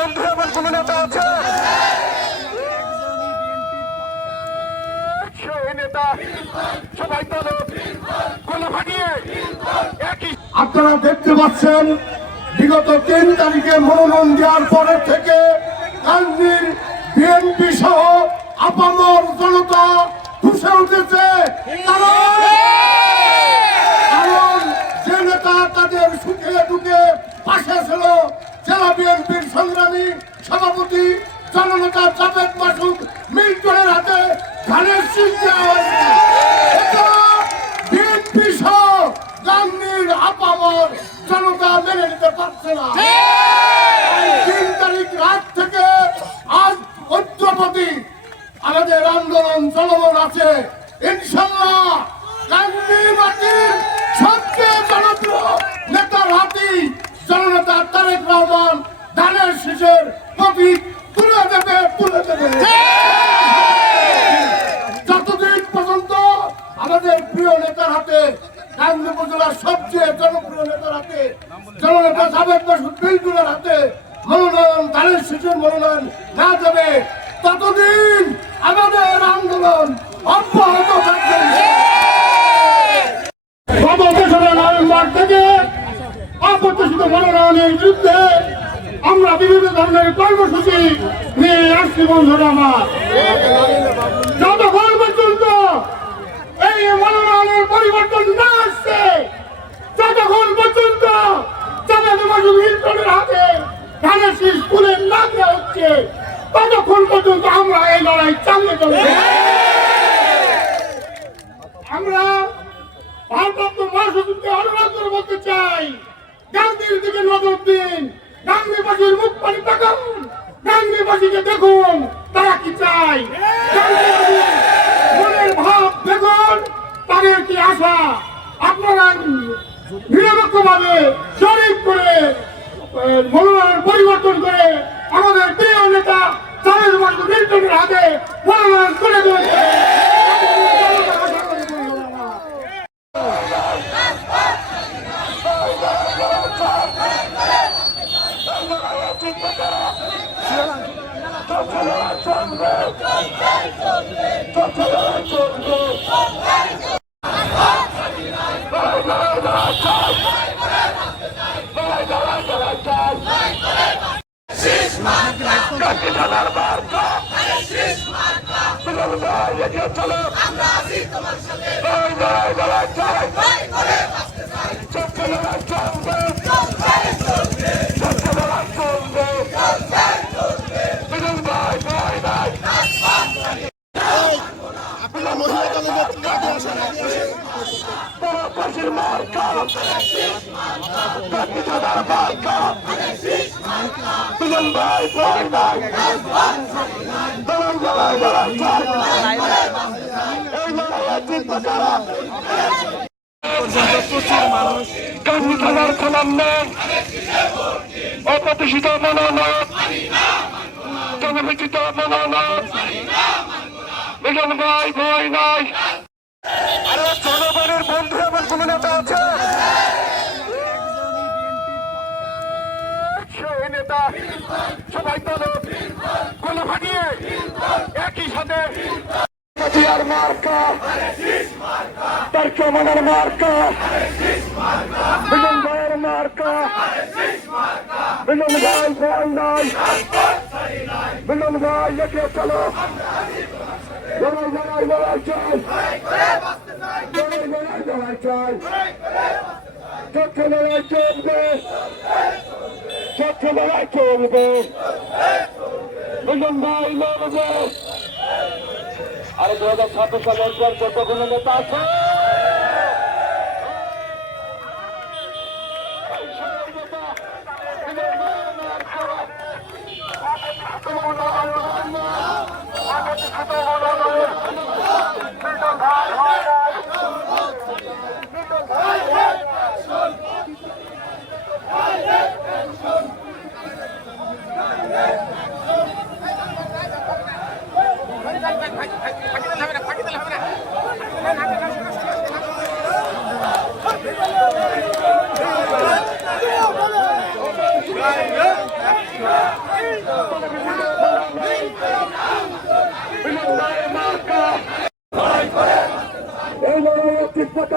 বন্ধু আপনারা দেখতে পাচ্ছেন বিগত তিন তারিখে মনোনয়ন দেওয়ার পরের থেকে গান্ধীর বিএনপি সহ আপামর জনতা ধুসে উঠেছে। কারণ যে নেতা তাদের সুখে দুঃখে পাশে ছিল জেলা বিএনপির সংগ্রামী সভাপতি জননেতা জাভেদ মাসুদ মিল্টনের হাতে ধানের শীষ দেওয়া হয়েছে। বিএনপি সহ গান্ধীর আপামর জনতা মেনে নিতে পারছে না। আমাদের আন্দোলন চলমান আছে। সবচেয়ে জনপ্রিয় নেতার হাতি, জননেতা তারেক রহমান ধানের তুলে দেবে তুলে দেবে। যতদিন পর্যন্ত আমাদের প্রিয় নেতার হাতে সবচেয়ে জনপ্রিয় নেতার হাতে হাতে মনোনয়ন মনোনয়ন না দেবে, ততদিন আমাদের আন্দোলন অব্যাহত থাকবে। গত তেসরা নভেম্বর থেকে অপ্রত্যাশিত মনোনয়নের বিরুদ্ধে আমরা বিভিন্ন ধরনের কর্মসূচি নিয়ে আসছি, বন্ধুরা আমার। যতক্ষণ পর্যন্ত এই মনোনয়নের পরিবর্তন না আসছে, ততক্ষণ পর্যন্ত জামাতে মাসুদ হিলটনের হাতে ধানের শীষ তুলে না দেওয়া হচ্ছে ততক্ষণ পর্যন্ত আমরা এই চালিয়ে চলবো। আমরা ভারপ্রাপ্ত মহাসচিবকে অনুরোধ করে বলতে চাই, গান্ধীর দিকে নজর দিন। গান্ধীবাসীর মুখ পানি তাকান গান্ধীবাসীকে দেখুন, তারা কি চাই মনের ভাব দেখুন, তাদের কি আশা? আপনারা নিরপেক্ষভাবে শরীর করে মনোনয়ন পরিবর্তন করে আমাদের প্রিয় নেতা চালের মাস নির্বাচনের হাতে মনোনয়ন করে চলো? নয় ভাই ভাই ভাই চলছে লড়াই চলবে চলছে লড়াই চলবে বিজন ভাই নয় নয় পাশের মার্কা কাকি দাদার মার্কা বিজন ভাই নয় নয় লড়াই লড়াই লড়াই চাই এই লড়াইয়ে জিতবে কারা গান্ধী থানার খোলার নাম অপ্রতিষ্ঠিত মনোনয়ন জনবিচিত মনোনয়ন মিলন ভাই ভয় নাই আরে জনগণের বন্ধু নেতা আছে। সবাই তো কোনো ফাটিয়ে একই সাথে আর মার্কা, তার চমনের মার্কা, বিজন ভাইয়ের মার্কা, বিজন ভাই বিজন ভাই, একে চলো। লড়াই লড়াই লড়াই চাই লড়াই লড়াই লড়াই চাই চোখে লড়াই চলবে চোখে লড়াই চলবে বিজন ভাই লড়বে আরে দু হাজার ছাব্বিশ সালে যতগুলো নেতা আছে এই লড়াইয়ের চলবে